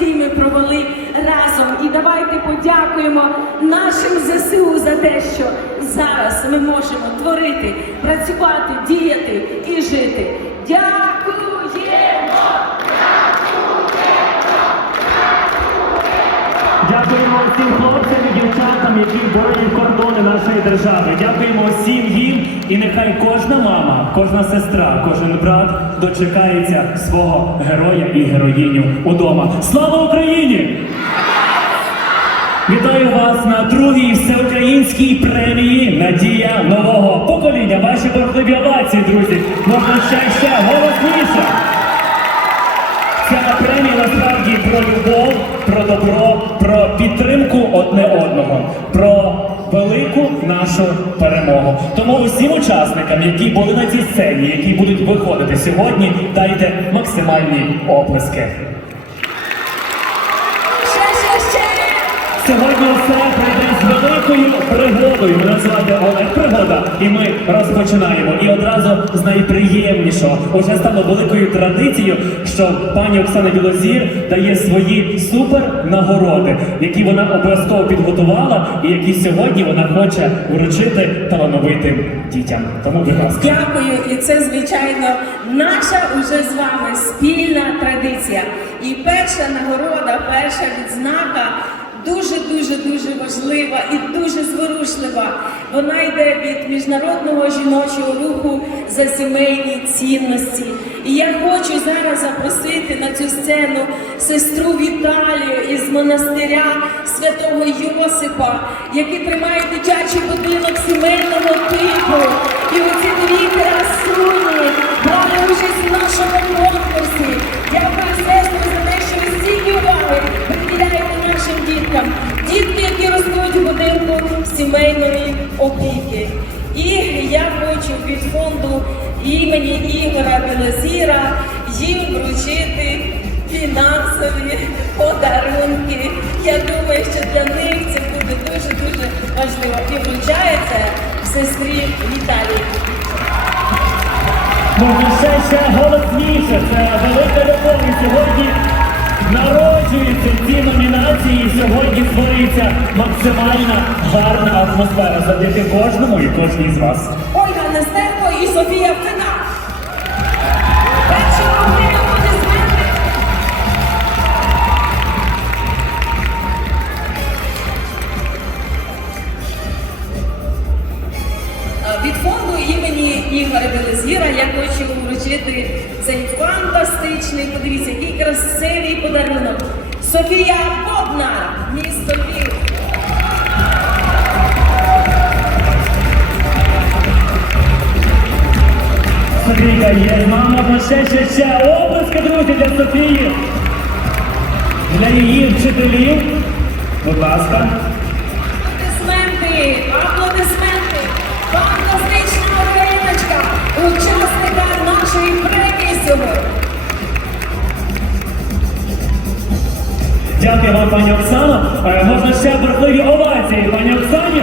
який ми провели разом. І давайте подякуємо нашим ЗСУ за те, що зараз ми можемо творити, працювати, діяти і жити. Дякуємо! Дякуємо всім хлопцям і дівчатам, які боронять кордони нашої держави. Дякуємо всім їм. І нехай кожна мама, кожна сестра, кожен брат дочекається свого героя і героїню удома. Слава Україні! Вітаю вас на другій всеукраїнській премії Надія нового покоління. Ваші бурхливі овації, друзі. Можна ще ще голосніше. Ця премія насправді про любов, про добро, про підтримку одне одного, про велику нашу перемогу. Тому усім учасникам, які були на цій сцені, які будуть виходити сьогодні, дайте максимальні оплески. Сьогодні все прийде з великою пригодою. Мене звати Олег Пригода, і ми розпочинаємо. І одразу з найприємнішого уже стало великою традицією, що пані Оксана Білозір дає свої супер нагороди, які вона обов'язково підготувала, і які сьогодні вона хоче вручити талановитим дітям. Тому, будь ласка. Дякую, і це звичайно наша уже з вами спільна традиція. І перша нагорода, перша відзнака дуже дуже дуже важлива і дуже зворушлива. Вона йде від міжнародного жіночого руху за сімейні цінності. І я хочу зараз запросити на цю сцену сестру Віталію із монастиря святого Йосипа, який приймає дитячий будинок сімейного типу. І оці сімейної опіки. І я хочу від фонду імені Ігора Білозіра їм вручити фінансові подарунки. Я думаю, що для них це буде дуже-дуже важливо. І вручається сестрі Віталії. Можна ще ще голосніше. Це велика любов. Сьогодні народжуються ці номінації. І сьогодні створюється максимальна гарна атмосфера завдяки кожному і кожній з вас. Ольга Нестерко і Софія імені Ігоря Белезіра я хочу вручити цей фантастичний, подивіться, який красивий подарунок. Софія Боднар, місто Львів. Софійка є, мама, можна ще ще ще обласки, друзі, для Софії. Для її вчителів. Будь ласка. Дякую вам, пані Оксано. Е, Можна ще бурхливі овації, пані Оксані.